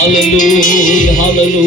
హాలలు హాలలు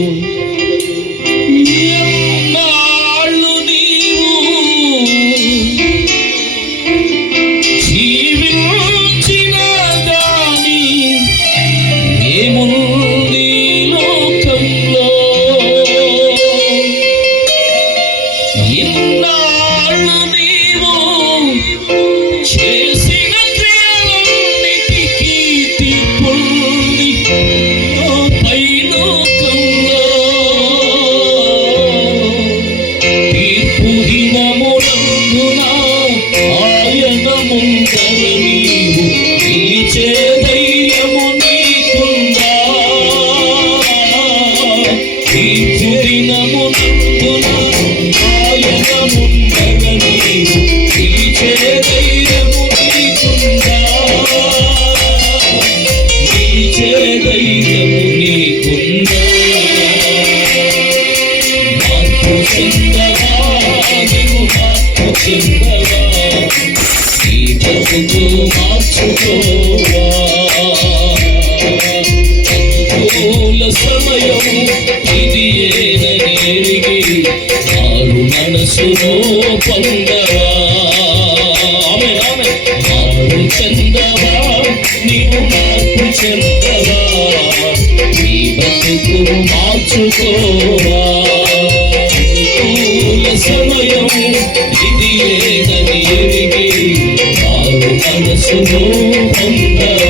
సమయం ఇది ఏదని ఎరిగి మారు పొందవా ఆమె చెందవా నీవు మార్పు చెందవా బతుకు మార్చుకోవా సమయం లేదని ఎరిగి మారు మనసును పొందవా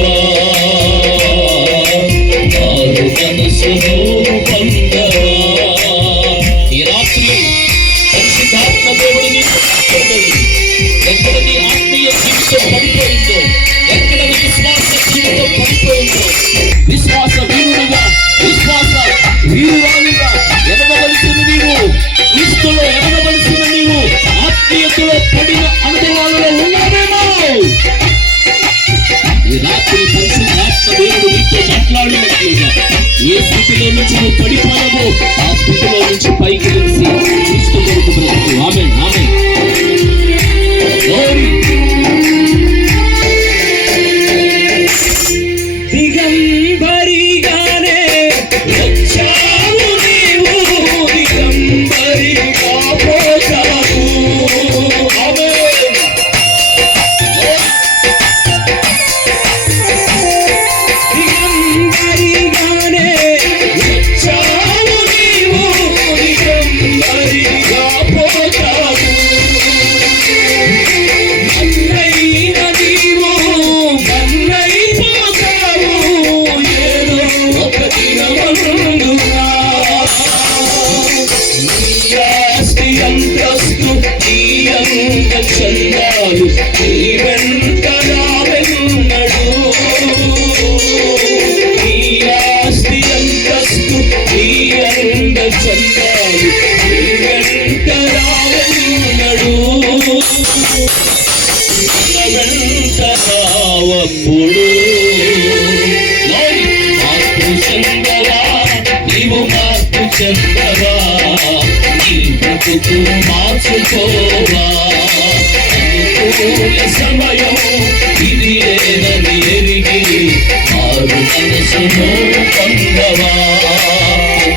అంతస్తు నీ అంత చందాలు నీ వెంట మార్పు చెందవా నీవు మార్పు చెందవా నీ బ్రతుకు మార్చుకోవా అనుకూల సమయం ఇది ఏదని ఎరిగి మారు మనసును పొందవా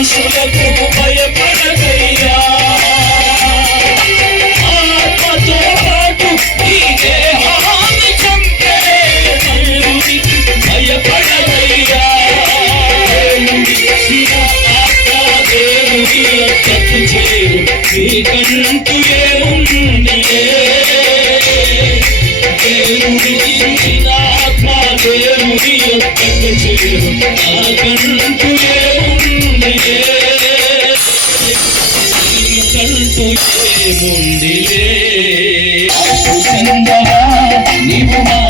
మనుషులకు భయపడకయ్యా ఆత్మతో పాటు ఈ దేహాన్ని చంపే దేవునికి భయపడవయ్యా ఆత్మ దేవుడి యొక్కకు చేరు ఆత్మ దేవుడి చేరు కంటూ మార్పు నీవు మా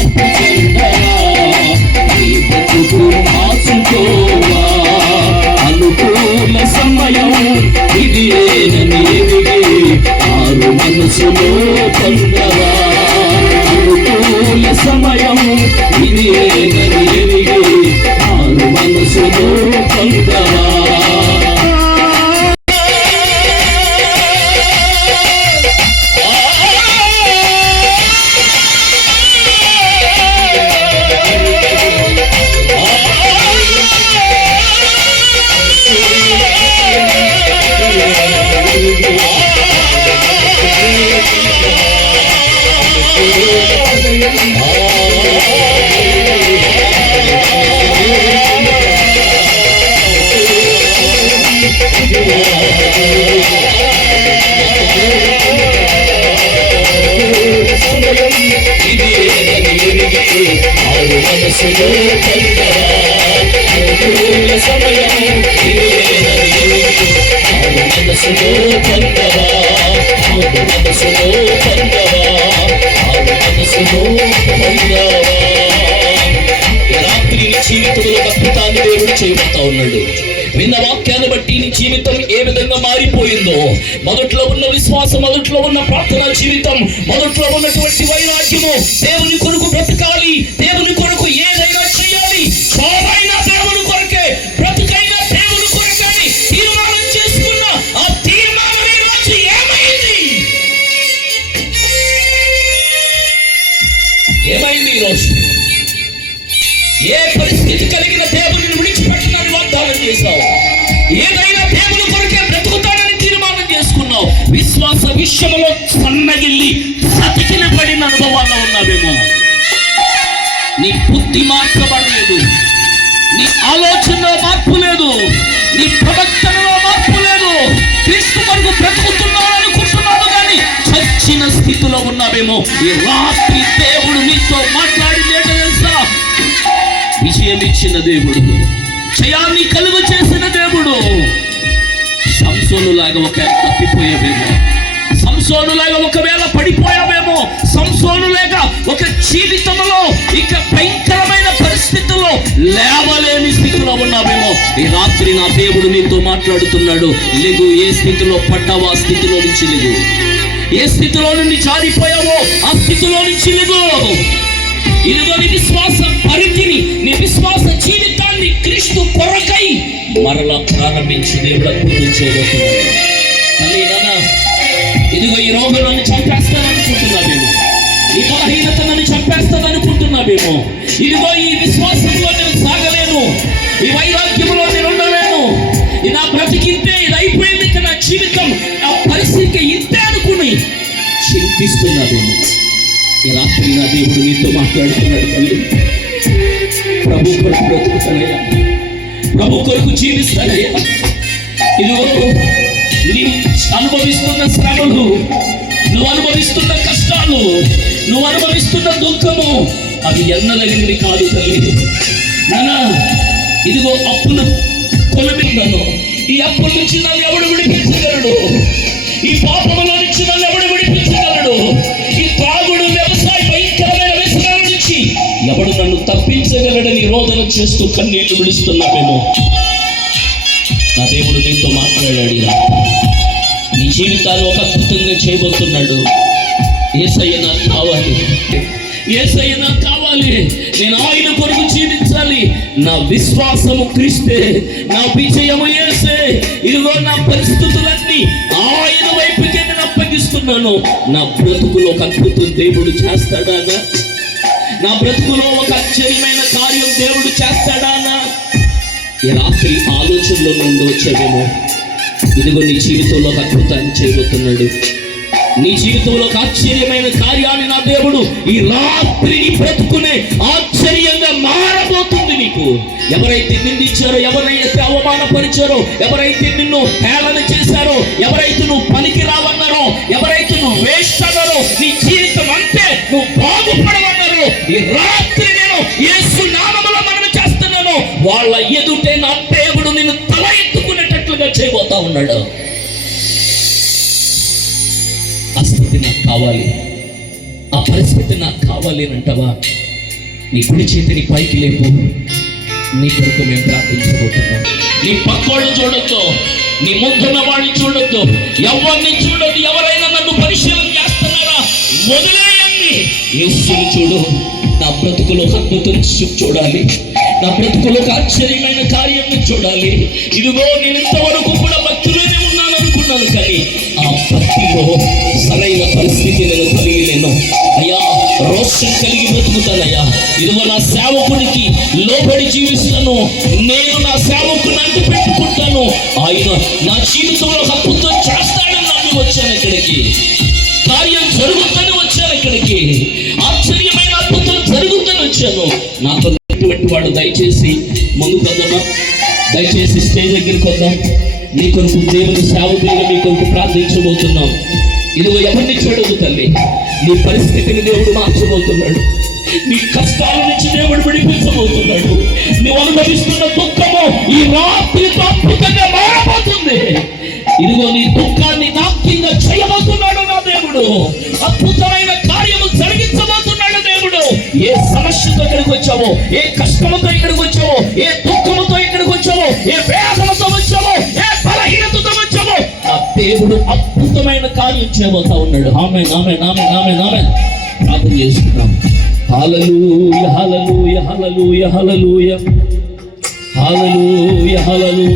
ఎరిగి మారు మనసులో పొందవా అనుకూల సమయము మనసులో పొందవా మారు మనసులో పొందవా మారు మనసులో రాత్రి జీవితంలో అద్భుతాన్ని దేవుడు చేయబడతా ఉన్నాడు. విన్న వాక్యాన్ని బట్టి నీ జీవితం ఏ విధంగా మారిపోయిందో? మొదట్లో ఉన్న విశ్వాసం మొదట్లో ఉన్న ప్రార్థన జీవితం మొదట్లో ఉన్నటువంటి వైరాగ్యము దేవుని కొరకు బ్రతకాలి దేవుని కొరకు విషయంలో సన్నగిల్లి సతికిన పడిన అనుభవాల్లో ఉన్నావేమో. నీ బుద్ధి మార్చబడలేదు. నీ ఆలోచనలో మార్పు లేదు. నీ ప్రవర్తనలో మార్పు లేదు. క్రీస్తు కొరకు బ్రతుకుతున్నావు అనుకుంటున్నావు కానీ చచ్చిన స్థితిలో ఉన్నావేమో. ఈ రాత్రి దేవుడు నీతో మాట్లాడి తెలుసా? విజయం ఇచ్చిన దేవుడు జయాన్ని కలుగు చేసిన దేవుడు సంసోను లాగా ఒక తప్పిపోయేవేమో. సంసోనులాగా ఒకవేళ పడిపోయామేమో సంసోను లేక ఒక జీవితంలో ఇక భయంకరమైన పరిస్థితుల్లో లేవలేని స్థితిలో ఉన్నామేమో. ఈ రాత్రి నా దేవుడు నీతో మాట్లాడుతున్నాడు. లేగు ఏ స్థితిలో పడ్డావో ఆ స్థితిలో నుంచి లేగు. ఏ స్థితిలో నుండి జారిపోయావో ఆ స్థితిలో నుంచి లేగు. ఇదిగో నీ విశ్వాస పరిధిని నీ విశ్వాస జీవితాన్ని క్రీస్తు కొరకై మరలా ప్రారంభించి దేవుడు అద్భుతం చేయబోతున్నాడు. తల్లి ఇదిగో ఈ రోగం నన్ను చంపేస్తాననుకుంటున్నామేమో ఈ బలహీనత నన్ను చంపేస్తాననుకుంటున్నామేమో ఇదిగో ఈ విశ్వాసంలో నేను సాగలేను. ఈ వైరాగ్యంలో నేను ఉండలేను. ఇది నా బ్రతికింతే ఇది అయిపోయింది ఇక నా జీవితం. నా పరిస్థితి ఇంతే అనుకుని చింతిస్తున్నామేమో ఈ రాత్రి నా దేవుడు నీతో మాట్లాడుతున్నాడు తల్లి. ప్రభు కొరకు బ్రతుకుతానయ్యా. ప్రభు కొరకు జీవిస్తానయ్యా. ఇదిగో అనుభవిస్తున్న శ్రమలు నువ్వు అనుభవిస్తున్న కష్టాలు నువ్వు అనుభవిస్తున్న దుఃఖము అవి ఎన్నదగినవి కాదు తల్లి. నానా ఇదిగో అప్పులు కొలమిందను ఈ అప్పుల నుంచి నన్ను ఎవడు విడిపించగలడు? ఈ పాపములో నుంచి నన్ను ఎవడు విడిపించగలడు? ఈ త్రాగుడు వ్యవసాయ భయంకరమైన వ్యసనాల నుంచి ఎవడు నన్ను తప్పించగలడని రోదన చేస్తూ కన్నీళ్ళు విడుస్తున్నామేమో నా దేవుడు నీతో మాట్లాడాడు నీ జీవితాలు ఒక అద్భుతంగా చేయబోతున్నాడు. ఏసయ్య నాకు కావాలి. ఏసయ్య నాకు కావాలి. నేను ఆయన కొరకు జీవించాలి. నా విశ్వాసము క్రీస్తే. నా విజయము ఏసే. ఇదిగో నా పరిస్థితులన్నీ ఆయన వైపుకే నేను అప్పగిస్తున్నాను. నా బ్రతుకులో ఒక అద్భుతం దేవుడు చేస్తాడా నా బ్రతుకులో ఒక ఆశ్చర్యమైన కార్యం దేవుడు చేస్తాడా ఈ రాత్రి ఆలోచనలో నుండి వచ్చావేమో? ఇదిగో నీ జీవితంలో ఒక అద్భుతాన్ని చేయబోతున్నాడు. నీ జీవితంలో ఒక ఆశ్చర్యమైన కార్యాన్ని నా దేవుడు ఈ రాత్రిని బ్రతుకునే ఆశ్చర్యంగా మారబోతుంది నీకు. ఎవరైతే నిందించారో ఎవరైతే అవమానపరిచారో ఎవరైతే నిన్ను హేళన చేశారో ఎవరైతే నువ్వు పనికి రావన్నారో ఎవరైతే నువ్వు వేస్ట్ అన్నారో నీ జీవితం అంతే నువ్వు బాగుపడవన్నారో ఈ రా నిన్ను తల ఎత్తుకునేటట్లుగా చేయబోతా ఉన్నాడు. ఆ స్థితి నాకు కావాలి. ఆ పరిస్థితి నాకు కావాలి అని అంటావా? నీ కుడి చేతిని పైకి లేపు. నీ కొరకు మేము ప్రార్థించబోతున్నాం. నీ పక్కోళ్ళు చూడొద్దు. నీ ముందున్న వాడిని చూడొద్దు. ఎవరిని చూడొద్దు. ఎవరైనా నన్ను పరిశీలన చేస్తున్నారా? వదిలేయండి. యేసుని చూడు. నా బ్రతుకులో అద్భుతం చూడాలి. నా బ్రతుకులో ఒక ఆశ్చర్యమైన కార్యం చూడాలి. ఇదిగో నేను ఇంతవరకు కూడా భక్తులనే ఉన్నాను అనుకున్నాను కానీ ఆ భక్తిలో సరైన పరిస్థితి నేను కలిగి లేను అయ్యా రోషం కలిగి బ్రతుకుతానయ్యా. ఇదిగో నా సేవకుడికి లోబడి జీవిస్తాను. నేను నా సేవకుని అంటు పెట్టుకుంటాను. ఆయన నా జీవితంలో ఒక అద్భుతం చేస్తాడని నమ్మి వచ్చాను ఇక్కడికి. కార్యం జరుగుతుందని వచ్చాను ఇక్కడికి. ఆశ్చర్యమైన అద్భుతం జరుగుతుందని వచ్చాను. నాతో ఎటువంటి వాడు దయచేసి ముందుకు వద్దామా దయచేసి స్టేజ్ దగ్గరికి వద్దాం నీ కొరకు దేవుని సేవకులుగా మీ కొరకు ప్రార్థించబోతున్నాం. ఇదిగో ఎవరిని చూడదు తల్లి? నీ పరిస్థితిని దేవుడు మార్చబోతున్నాడు. నీ కష్టాల నుంచి దేవుడు విడిపించబోతున్నాడు. నువ్వు అనుభవిస్తున్న దుఃఖము ఈ రాత్రి అద్భుతంగా మారబోతుంది. ఇదిగో నీ దుఃఖాన్ని నాట్యంగా చేయబోతున్నాడు నా దేవుడు. అద్భుతమైన ఏ సమస్యతో ఇక్కడికి వచ్చామో ఏ కష్టముతో ఇక్కడికి వచ్చామో ఏ దుఃఖముతో ఇక్కడికి వచ్చామో ఏ వేదనతో వచ్చామో ఏ బలహీనతతో వచ్చామో ఆ దేవుడు అద్భుతమైన కార్యం చేయబోతా ఉన్నాడు. ఆమె నామె నామె నామె నామె ప్రార్థన చేసుకున్నాం హలలు హలలు హలలు హలలు హలలు హలలు